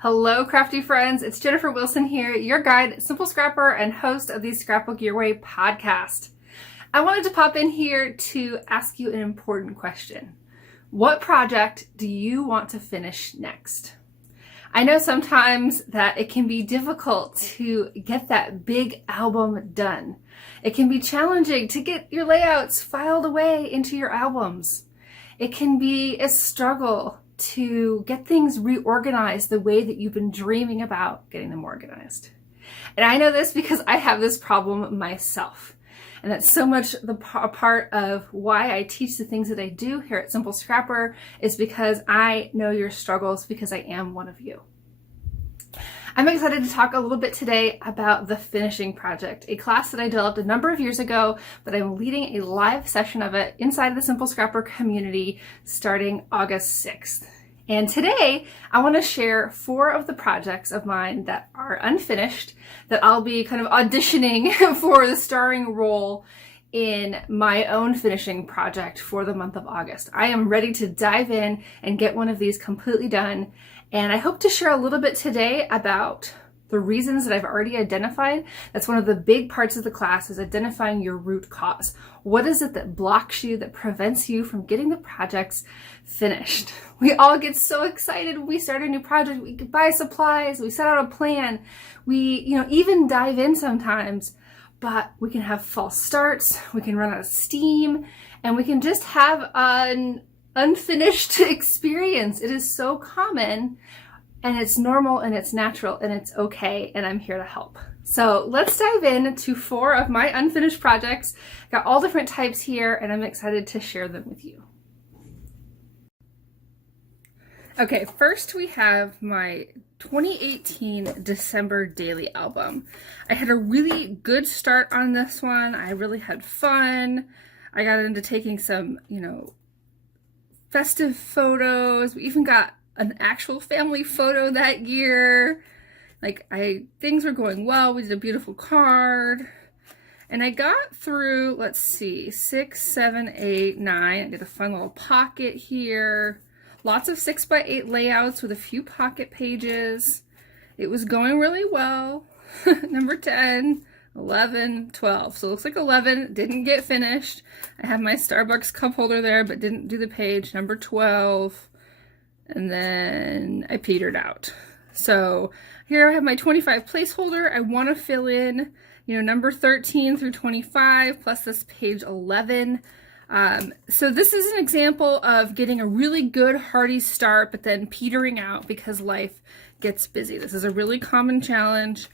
Hello, crafty friends. It's Jennifer Wilson here, your guide, simple scrapper, and host of the Scrapbook Your Way podcast. I wanted to pop in here to ask you an important question. What project do you want to finish next? I know sometimes that it can be difficult to get that big album done. It can be challenging to get your layouts filed away into your albums. It can be a struggle to get things reorganized the way that you've been dreaming about getting them organized. And I know this because I have this problem myself. And that's so much a part of why I teach the things that I do here at Simple Scrapper is because I know your struggles because I am one of you. I'm excited to talk a little bit today about the finishing project, a class that I developed a number of years ago, but I'm leading a live session of it inside the Simple Scrapper community starting August 6th. And today I want to share 4 of the projects of mine that are unfinished that I'll be kind of auditioning for the starring role in my own finishing project for the month of August. I am ready to dive in and get one of these completely done. And I hope to share a little bit today about the reasons that I've already identified. That's one of the big parts of the class, is identifying your root cause. What is it that blocks you, that prevents you from getting the projects finished? We all get so excited when we start a new project. We buy supplies, we set out a plan, we even dive in sometimes, but we can have false starts, we can run out of steam, and we can just have an unfinished experience. It is so common, and it's normal, and it's natural, and it's okay, and I'm here to help. So let's dive into 4 of my unfinished projects. Got all different types here, and I'm excited to share them with you. Okay, first we have my 2018 December daily album. I had a really good start on this one. I really had fun. I got into taking some, festive photos. We even got an actual family photo that year. Things were going well. We did a beautiful card. And I got through, 6, 7, 8, 9. I did a fun little pocket here. Lots of 6x8 layouts with a few pocket pages. It was going really well. Number 10. 11, 12. So it looks like 11 didn't get finished. I have my Starbucks cup holder there, but didn't do the page. Number 12. And then I petered out. So here I have my 25 placeholder. I want to fill in, number 13 through 25 plus this page 11. So this is an example of getting a really good hearty start, but then petering out because life gets busy. This is a really common challenge.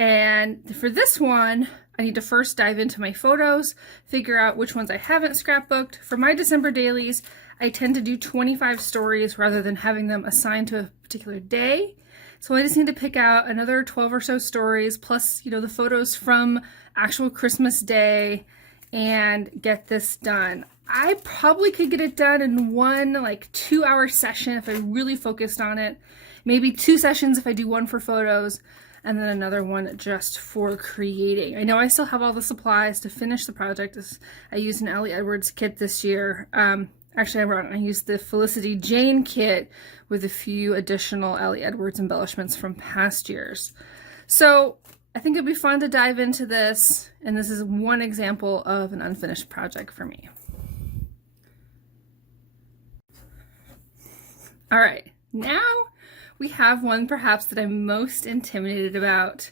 And for this one, I need to first dive into my photos, figure out which ones I haven't scrapbooked. For my December dailies, I tend to do 25 stories rather than having them assigned to a particular day. So I just need to pick out another 12 or so stories, plus, the photos from actual Christmas Day, and get this done. I probably could get it done in one 2-hour session if I really focused on it. Maybe 2 sessions if I do one for photos, and then another one just for creating. I know I still have all the supplies to finish the project. I used an Ellie Edwards kit this year. Actually, I used the Felicity Jane kit with a few additional Ellie Edwards embellishments from past years. So I think it'd be fun to dive into this, and this is one example of an unfinished project for me. All right, now we have one perhaps that I'm most intimidated about.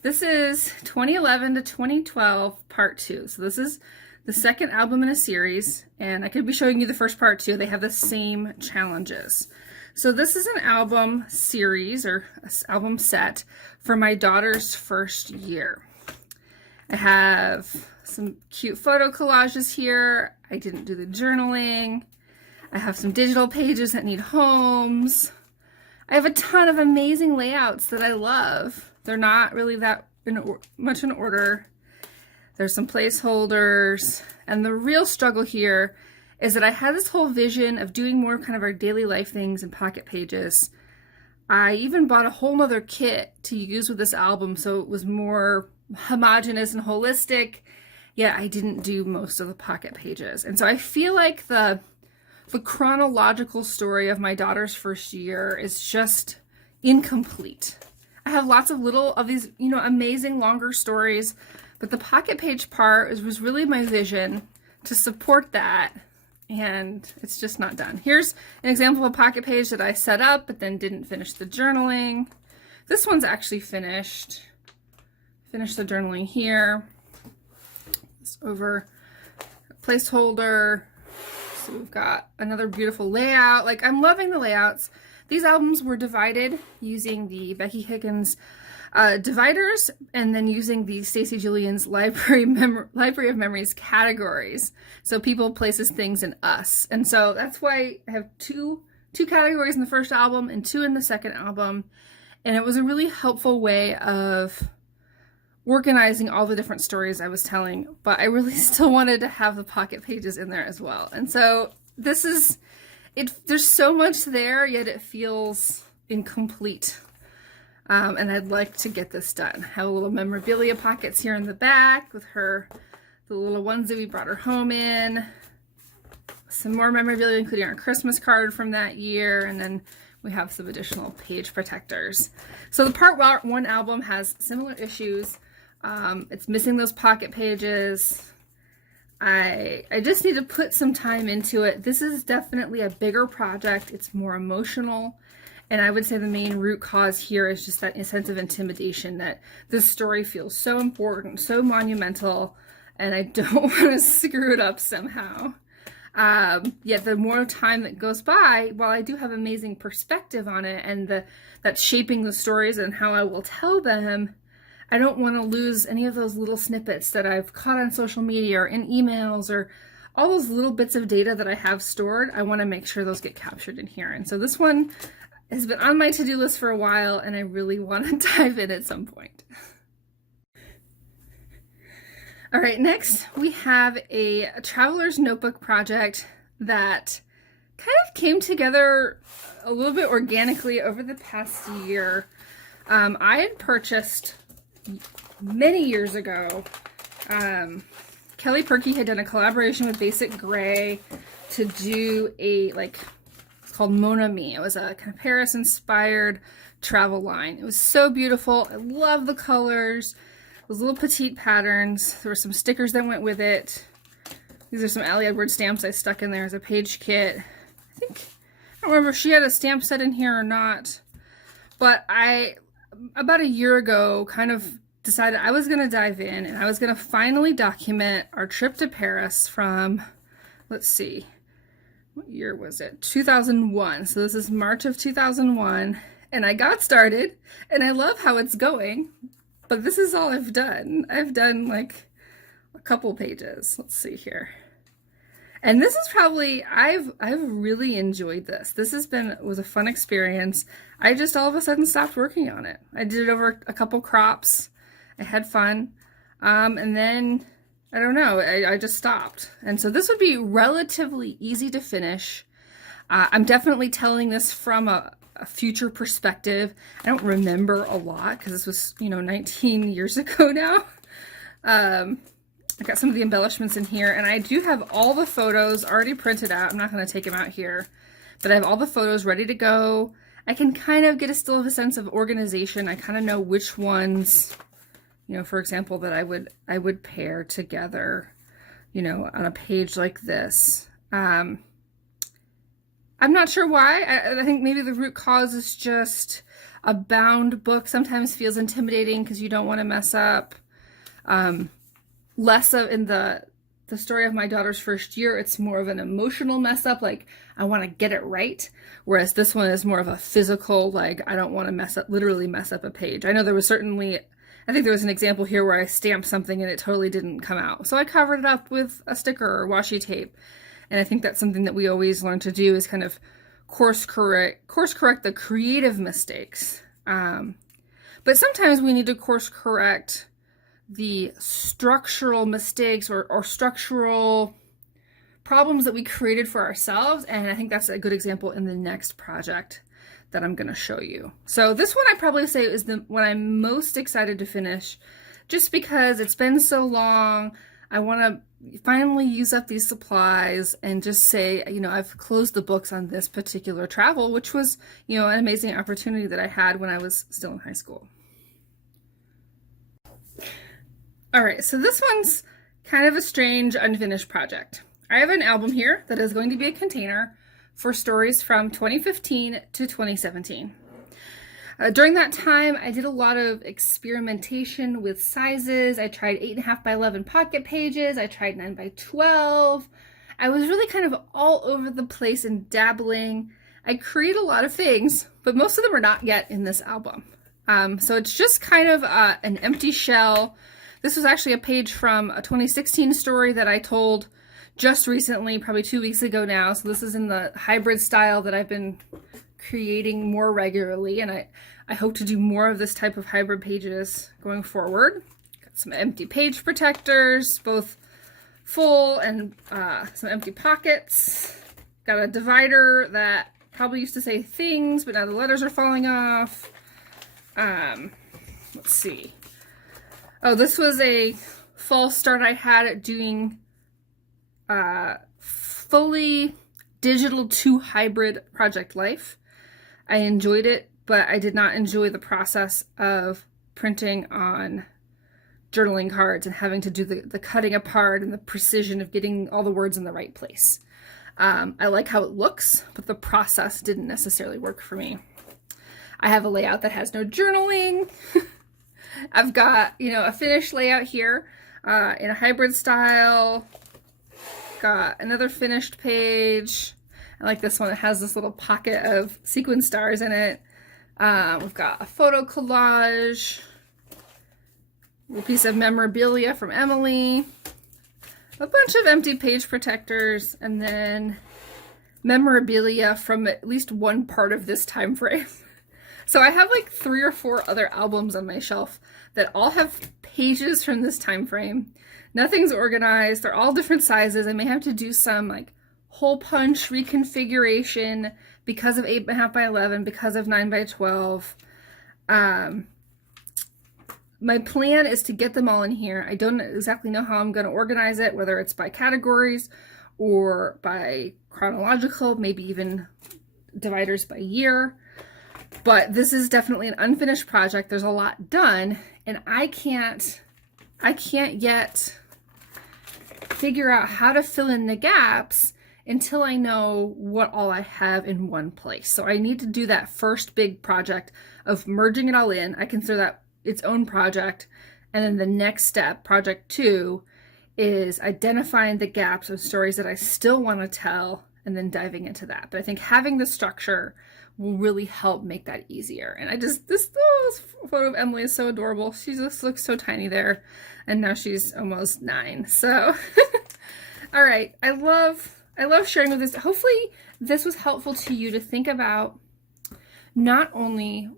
This is 2011 to 2012 part 2. So this is the second album in a series, and I could be showing you the first part too. They have the same challenges. So this is an album series or album set for my daughter's first year. I have some cute photo collages here. I didn't do the journaling. I have some digital pages that need homes. I have a ton of amazing layouts that I love. They're not really that much in order. There's some placeholders. And the real struggle here is that I had this whole vision of doing more kind of our daily life things and pocket pages. I even bought a whole nother kit to use with this album so it was more homogeneous and holistic, yet I didn't do most of the pocket pages. And so I feel like the chronological story of my daughter's first year is just incomplete. I have lots of these, amazing longer stories, but the pocket page part was really my vision to support that, and it's just not done. Here's an example of a pocket page that I set up, but then didn't finish the journaling. This one's actually finished. Finish the journaling here. This over placeholder. So we've got another beautiful layout. Like, I'm loving the layouts. These albums were divided using the Becky Higgins dividers, and then using the Stacy Julian's Library of Memories categories. So people, places, things, and us. And so that's why I have two categories in the first album and 2 in the second album. And it was a really helpful way of organizing all the different stories I was telling, but I really still wanted to have the pocket pages in there as well. And so this is it. There's so much there, yet it feels incomplete. And I'd like to get this done. I have a little memorabilia pockets here in the back with the little ones that we brought her home in. Some more memorabilia, including our Christmas card from that year, and then we have some additional page protectors. So the Part 1 album has similar issues. It's missing those pocket pages. I just need to put some time into it. This is definitely a bigger project. It's more emotional. And I would say the main root cause here is just that sense of intimidation, that this story feels so important, so monumental, and I don't want to screw it up somehow. Yet the more time that goes by, while I do have amazing perspective on it and that's shaping the stories and how I will tell them, I don't want to lose any of those little snippets that I've caught on social media or in emails, or all those little bits of data that I have stored. I want to make sure those get captured in here. And so this one has been on my to-do list for a while, and I really want to dive in at some point. All right, next we have a traveler's notebook project that kind of came together a little bit organically over the past year. I had purchased many years ago, Kelly Perky had done a collaboration with Basic Gray to do it's called Mon Ami. It was a kind of Paris-inspired travel line. It was so beautiful. I love the colors. Those little petite patterns. There were some stickers that went with it. These are some Allie Edwards stamps I stuck in there as a page kit. I don't remember if she had a stamp set in here or not. But about a year ago, kind of decided I was going to dive in and I was going to finally document our trip to Paris from, let's see, what year was it? 2001. So this is March of 2001. And I got started, and I love how it's going. But this is all I've done. I've done like a couple pages. Let's see here. And this is probably, I've really enjoyed this. This was a fun experience. I just all of a sudden stopped working on it. I did it over a couple crops. I had fun. And then, I don't know, I just stopped. And so this would be relatively easy to finish. I'm definitely telling this from a future perspective. I don't remember a lot because this was, 19 years ago now. I've got some of the embellishments in here, and I do have all the photos already printed out. I'm not going to take them out here, but I have all the photos ready to go. I can kind of get still a sense of organization. I kind of know which ones, for example, that I would pair together, on a page like this. I'm not sure why. I think maybe the root cause is just a bound book sometimes feels intimidating because you don't want to mess up. Less of in the story of my daughter's first year, it's more of an emotional mess up, like I want to get it right. Whereas this one is more of a physical, like I don't want to literally mess up a page. I know there was I think there was an example here where I stamped something and it totally didn't come out. So I covered it up with a sticker or washi tape. And I think that's something that we always learn to do, is kind of course correct the creative mistakes. But sometimes we need to course correct the structural mistakes or structural problems that we created for ourselves. And I think that's a good example in the next project that I'm going to show you. So this one I probably say is the one I'm most excited to finish, just because it's been so long. I want to finally use up these supplies and just say, I've closed the books on this particular travel, which was, an amazing opportunity that I had when I was still in high school. All right, so this one's kind of a strange unfinished project. I have an album here that is going to be a container for stories from 2015 to 2017. During that time, I did a lot of experimentation with sizes. I tried 8.5 by 11 pocket pages. I tried 9 by 12. I was really kind of all over the place and dabbling. I created a lot of things, but most of them are not yet in this album. So it's just kind of an empty shell. This was actually a page from a 2016 story that I told just recently, probably 2 weeks ago now. So this is in the hybrid style that I've been creating more regularly, and I hope to do more of this type of hybrid pages going forward. Got some empty page protectors, both full and some empty pockets. Got a divider that probably used to say things, but now the letters are falling off. Let's see. Oh, this was a false start I had at doing fully digital to hybrid project life. I enjoyed it, but I did not enjoy the process of printing on journaling cards and having to do the cutting apart and the precision of getting all the words in the right place. I like how it looks, but the process didn't necessarily work for me. I have a layout that has no journaling. I've got, a finished layout here in a hybrid style. Got another finished page. I like this one. It has this little pocket of sequin stars in it. We've got a photo collage, a piece of memorabilia from Emily, a bunch of empty page protectors, and then memorabilia from at least one part of this time frame. So I have like 3 or 4 other albums on my shelf that all have pages from this time frame. Nothing's organized. They're all different sizes. I may have to do some like hole punch reconfiguration because of 8.5 by 11, because of 9 by 12. My plan is to get them all in here. I don't exactly know how I'm going to organize it, whether it's by categories or by chronological, maybe even dividers by year. But this is definitely an unfinished project. There's a lot done, and I can't yet figure out how to fill in the gaps until I know what all I have in one place. So I need to do that first big project of merging it all in. I consider that its own project. And then the next step, project 2, is identifying the gaps of stories that I still want to tell and then diving into that. But I think having the structure will really help make that easier. And this photo of Emily is so adorable. She just looks so tiny there. And now she's almost 9. So, all right. I love sharing with this. Hopefully this was helpful to you to think about not only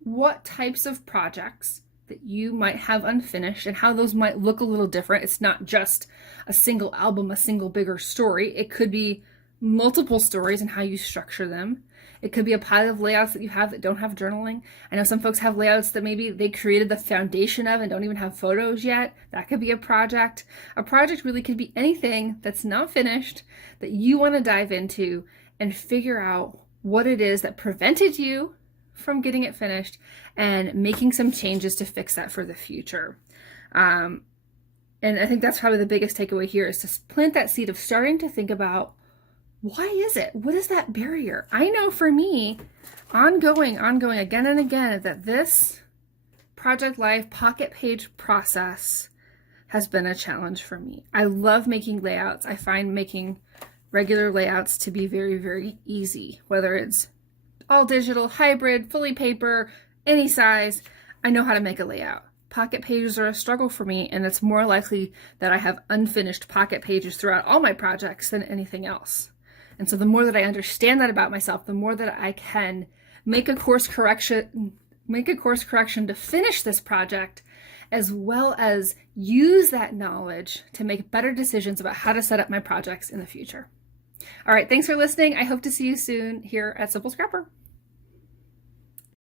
what types of projects that you might have unfinished and how those might look a little different. It's not just a single album, a single bigger story. It could be multiple stories and how you structure them. It could be a pile of layouts that you have that don't have journaling. I know some folks have layouts that maybe they created the foundation of and don't even have photos yet. That could be a project. A project really could be anything that's not finished that you want to dive into and figure out what it is that prevented you from getting it finished and making some changes to fix that for the future. And I think that's probably the biggest takeaway here is to plant that seed of starting to think about, why is it? What is that barrier? I know for me, ongoing again and again, that this project life pocket page process has been a challenge for me. I love making layouts. I find making regular layouts to be very, very easy, whether it's all digital, hybrid, fully paper, any size. I know how to make a layout. Pocket pages are a struggle for me, and it's more likely that I have unfinished pocket pages throughout all my projects than anything else. And so the more that I understand that about myself, the more that I can make a course correction to finish this project, as well as use that knowledge to make better decisions about how to set up my projects in the future. All right, thanks for listening. I hope to see you soon here at Simple Scrapper.